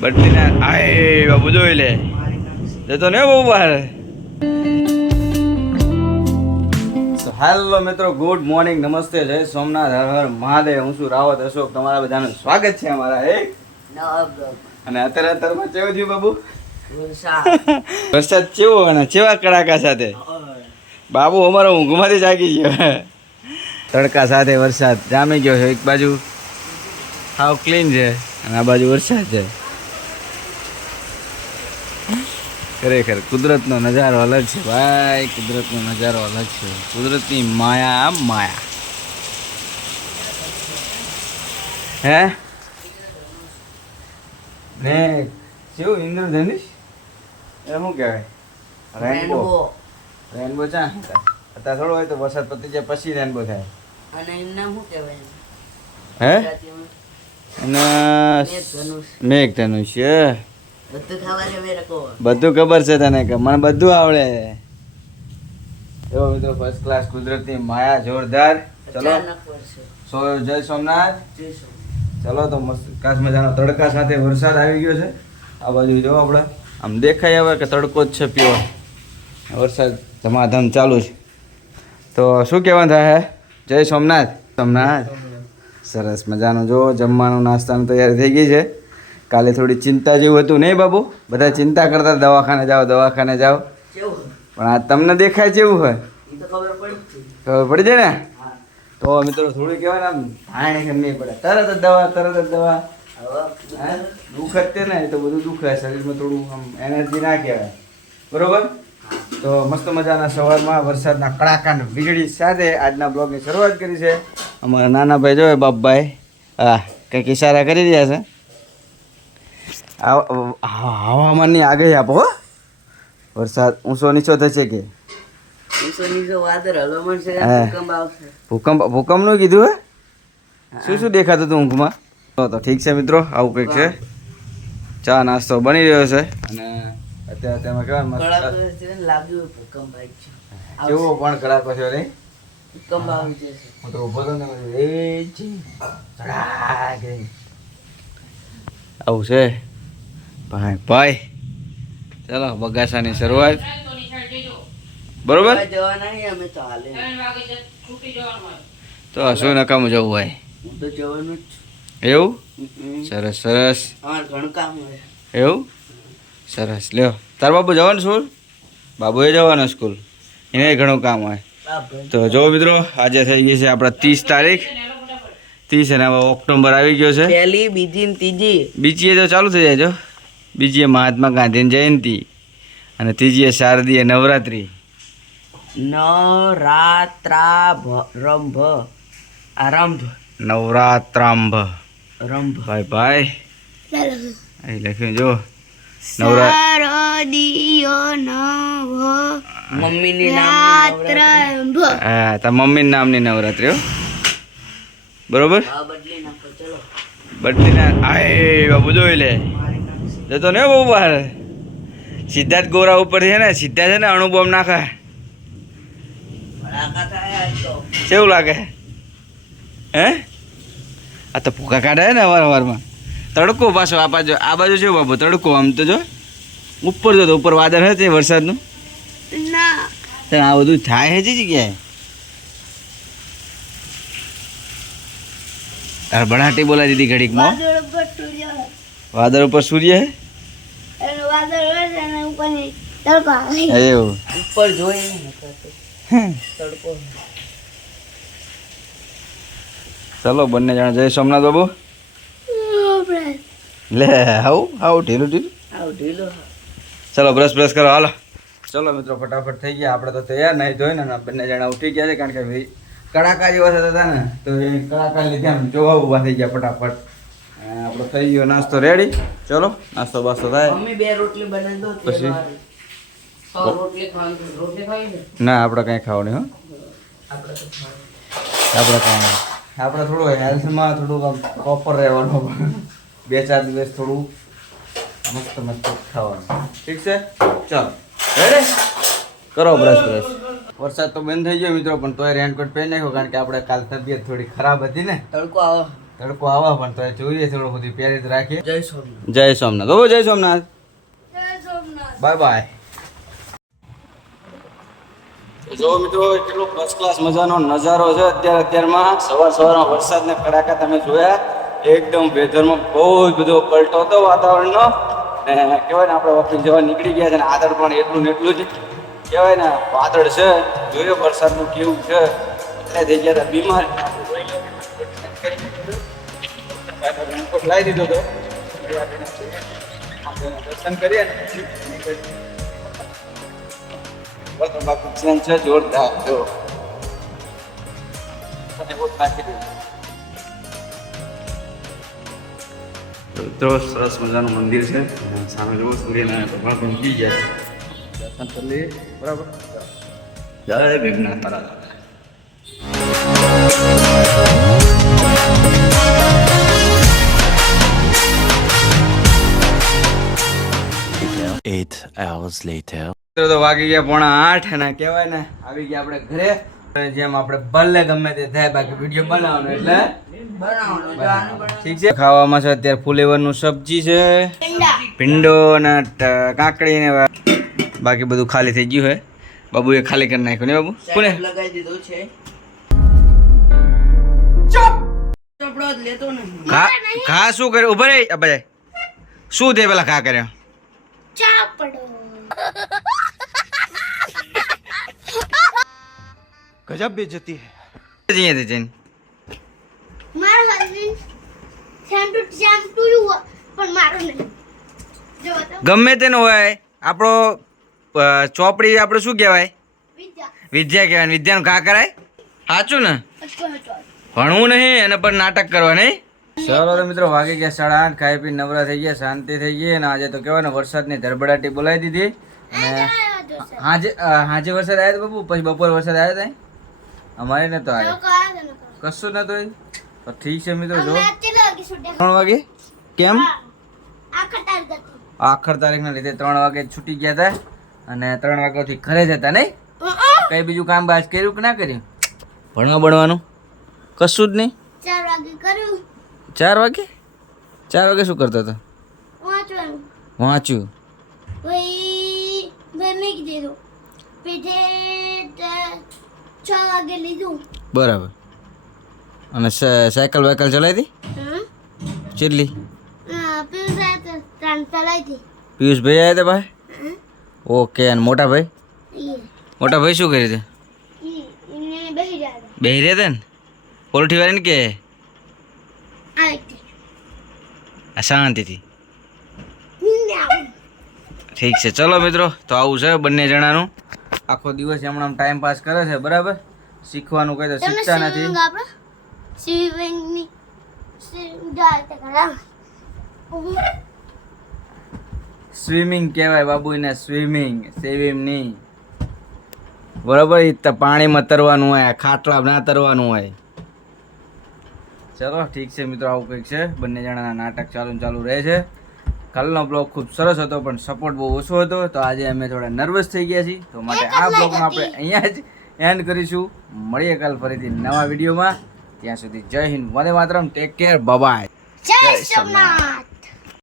બદલીને આય બાબુ જોઈ લે. જતો ને બહુ બહાર હેલો મિત્રો, ગુડ મોર્નિંગ, નમસ્તે, જય સોમનાથ, હર હર મહાદેવ. હું છું રાવત અશોક. તમારા બધાનું સ્વાગત છે અમારા એક અને અત્યારે અત્યારમાં કેવું થયું બાબુ? વરસાદ કેવો અને કેવા કડાકા સાથે? બાબુ, અમારો ઊંઘમાંથી જાગી ગયો. તડકા સાથે વરસાદ જામી ગયો છે એક બાજુ. હાવ ક્લીન છે અને આ બાજુ વરસાદ છે. ખરેખર કુદરતનો નજારો અલગ છે ભાઈ કુદરતનો નજારો અલગ છે. કુદરતની માયા આમ માયા. હે? ને શું ઇન્દ્રધનુષ? એ શું કહેવાય? રેનબો રેનબો ચા અત્યારે થોડો હોય તો વરસાદ પતી જાય પછી રેનબો થાય. અને એમના શું કહેવાય હે? અને મેઘ ધનુષ એ. લોકો. બધું ખબર છે તને કે મને બધું આવડે જો મિત્રો ફર્સ્ટ ક્લાસ કુદરતની માયા જોરદાર. ચલો. સો જય સોમનાથ. ચલો તો મસ્ત મજાનો તડકા સાથે વરસાદ આવી ગયો છે. આ બાજુ જો આપણે આમ દેખાય હવે કે તડકો જ છે પ્યોર વરસાદ ધમાધમ ચાલુ છે. તો શું કહેવાનું થાય હે? જય સોમનાથ. સોમનાથ. સરસ મજાનું જો જમવાનું નાસ્તાનું તૈયારી થઈ ગઈ છે. કાલે થોડી ચિંતા જેવું હતું નહીં બાબુ? બધા ચિંતા કરતા દવાખાને જાઓ દવાખાને જાઓ. પણ આ તમને દેખાય જેવું હોય. તો ખબર પડી જાય ને? તો મિત્રો થોડું કહેવાય ને આમ ભાણે ગમે પડે. તરત જ દવા તરત જ દવા? દુઃખ જ તે ને એ તો બધું દુઃખ રહે શરીરમાં થોડું આમ એનર્જી ના કહેવાય. બરોબર? તો મસ્ત મજાના સવારમાં વરસાદના કડાકા વીજળી સાથે આજના બ્લોગની શરૂઆત કરી છે. અમારા નાના ભાઈ જોયે બાપભાઈ. હા કંઈક ઇશારા કરી રહ્યા છે. હવામાનની આગાહી આપો હો. વરસાદ ઊંચો નીચો થશે કે? છે. ભૂકંપ ભૂકંપ ભૂકંપનું કીધું હે? શું શું દેખાતું હતું ઊંઘમાં? તો તો ઠીક છે મિત્રો આવું કંઈક છે. ચા નાસ્તો બની રહ્યો છે. અને અત્યારે તેમાં કેવા મસ્ત છે લાગ્યું ભૂકંપ આવી કેવો પણ કડાકો થયો રે ભૂકંપ આવી જશે હું તો ઊભો હતો ને એ જી આવું છે. ભાઈ. ભાઈ ચલો બગાસાની શરૂઆત. બરોબર? તો શું નકામું જવું હોય? તો જવાનું એવું? સરસ સરસ. ઘણું કામ એવું? સરસ. લ્યો તાર બાબુ જવાનું સ્કૂલ બાબુએ જવાનું સ્કૂલ એને ઘણું કામ હોય. તો જો મિત્રો આજે થઈ ગઈ છે આપણા ત્રીસ તારીખ. ત્રીસ અને ઓક્ટોબર આવી ગયો છે. પહેલી બીજી ત્રીજી. ત્રીજી એ તો ચાલુ થઈ જાય જો. બીજીએ મહાત્મા ગાંધીની જયંતિ અને ત્રીજીએ શારદીય નવરાત્રિ. નવરાત્રા ભ- રંભ આરંભ. નવરાત્રાંભ. રંભ. ભાઈ ભાઈ. અહીં લખ્યું જો. મમ્મી નામની નવરાત્રી બરોબર? બદલી ના આય બાબુ જોઈ લે. જતો ને બહુ બહાર સિદ્ધાર્થ ગોરા ઉપર છે ને સીધા છે ને અણુબોમ નાખે કેવું લાગે? હે? આ તો ભૂકા કાઢે ને અવારવારમાં તડકો પાછો આ બાજુ આ બાજુ છે બાબુ તડકો આમ તો જો. ઉપર જો તો ઉપર વાદળ હશે વરસાદનું. ના. આ બધું થાય છે જગ્યાએ. તાર ભડાટી બોલા દીધી ઘડીકમાં વાદળ ઉપર સૂર્ય હે? એવું. ઉપર તડકો ચલો બંને જણા જય સોમનાથ બાબુ. લે આવું આવું ઢીલું ઢીલું. ઢીલો ચલો બ્રશ બ્રશ કરો હાલો. ચલો મિત્રો ફટાફટ થઈ ગયા. આપણે તો તૈયાર નહીં ધોઈને ને બંને જણા ઉઠી ગયા છે કારણ કે ભાઈ કડાકા જેવા થતા હતા ને તો એ કડાકા લીધે આમ જોવા ઊભા થઈ ગયા ફટાફટ. આપણો થઈ ગયો નાસ્તો રેડી ચલો નાસ્તો બાસ્તો થાય. મમ્મી બે રોટલી બનાવી દો પછી? તેલવાળી. સો રોટલી ખાવાની છે. રોટલી ખાવી છે? ના આપણે કંઈ ખાવું નહીં હો. આપણે તો ખાવાની. આપણે કાંઈ નહીં. આપણે થોડું હેલ્થમાં થોડુંક આમ પ્રોપર રહેવાનું. બે ચાર દિવસ થોડું મસ્ત મસ્ત ખાવાનું. ઠીક છે? ચાલો. રેડી કરો બ્રશ બ્રશ વરસાદ તો બંધ થઈ ગયો મિત્રો પણ તોય રેનકોટ પહેરી નાખ્યો કારણ કે આપણે કાલ તબિયત થોડી ખરાબ હતી ને. તડકો આવો. તડકો આવા પણ તો જોઈએ થોડું સુધી પહેરી જ રાખીએ. જય સોમનાથ. જય સોમનાથ. બાબુ જય સોમનાથ. બાય બાય જો મિત્રો કેટલો ફર્સ્ટ ક્લાસ મજાનો નજારો છે. અત્યારે અત્યારમાં સવાર સવારમાં વરસાદના કડાકા તમે જોયા. એકદમ વેધરમાં બહુ જ બધો પલટો હતો વાતાવરણનો. ને કહેવાય ને આપણે ઓફિસ જવા નીકળી ગયા છે ને આદળ પણ એટલું ને એટલું જ. કહેવાય ને વાદળ છે. જોયો વરસાદનું કેવું છે. એટલે થઈ ગયા હતા લાવી દીધો તો. દર્શન કરીએ ને. બાપુ ચેન છે જોરદાર જો. અને બહુ થાકી સરસ મજાનું મંદિર છે. સામે જુઓ સૂર્યનારાયણ ભગવાન પણ ગયા છે. દર્શન કરી લઈએ. બરાબર? જય ભીમનાથ મહારાજ. Eight hours later. તો વાગી ગયા પોણા આઠ અને કહેવાય ને. આવી ગયા આપણે ઘરે. જેમ આપણે ભલે ગમે તે થાય બાકી વીડિયો બનાવવાનો એટલે ઠીક છે. ખાવામાં છે અત્યારે ફુલેવરનું સબ્જી છે. ભીંડો અને કાકડી ને બાકી બધું ખાલી થઈ ગયું છે બાબુએ ખાલી કરી નાખ્યું ને બાબુ? કોને? લગાવી દીધું છે. ઘા ઘા શું કર્યું? ઊભા રે આ બધા. શું તે પેલા ઘા કર્યો? ગજબ બેજતી હે. જઈએ જઈને. મારો husband same to same to you પણ મારો નહીં. તો. ગમે તેનો હોય આપણો ચોપડી આપણે શું કહેવાય? વિદ્યા. વિદ્યા કહેવાય વિદ્યાનું ઘા કરાય? સાચું ને? ભણવું નહીં અને પણ નાટક કરવા નહીં? ચાલો તો મિત્રો વાગી ગયા સાડા આઠ ખાઈ પી નવરા થઈ ગયા શાંતિ થઈ ગઈ અને આજે તો કહેવાય ને વરસાદની ધરબડાટી બોલાવી દીધી. અને હાજે અ, વરસાદ આવ્યો તો બાબુ પછી બપોર વરસાદ આવ્યો તા અમારે નતો આવ્યો કશું નતો તો ઠીક છે મિત્રો જો. ત્રણ વાગે? કેમ? આખર તારીખના લીધે ત્રણ વાગે છૂટી ગયા હતા અને ત્રણ વાગ્યાથી ઘરે જ હતા નહીં કઈ બીજું કામ બાજ કર્યું કે ના કર્યું? ભણવા ભણવાનું કશું જ નહીં? ચાર વાગે કર્યું. ચાર વાગે? ચાર વાગે શું કરતો હતો? વાંચ્યું. બરાબર. અને સાયકલ વાયકલ ચલાવી હતી? ચેટલી? પિયુષભાઈ આવ્યા હતા. ભાઈ ઓકે અને મોટા ભાઈ? મોટા ભાઈ શું કરી હતી. બેહી રહ્યા હતા ને? પોલઠી વાળીને કે? શાંતિથી ઠીક છે ચલો મિત્રો તો આવું છે બંને જણાનું. આખો દિવસ હમણાં ટાઈમ પાસ કરે છે બરાબર? શીખવાનું કઈ તો શીખતા નથી. સ્વિમિંગ કહેવાય બાબુને સ્વિમિંગ સ્વિમિંગ નહીં બરાબર પાણીમાં તરવાનું હોય ખાટલા ના તરવાનું હોય. ચલો ઠીક છે મિત્રો આવું કંઈક છે. બંને જણાના નાટક ચાલુ ચાલુ રહે છે. કાલનો બ્લોગ ખૂબ સરસ હતો પણ સપોર્ટ બહુ ઓછો હતો. તો આજે અમે થોડા નર્વસ થઈ ગયા છીએ. તો માટે આ બ્લોગમાં આપણે અહીંયા જ એન્ડ કરીશું. મળીએ કાલ ફરીથી નવા વિડીયોમાં. ત્યાં સુધી Jai Hind Vande Mataram. Take care bye Jai Somnath.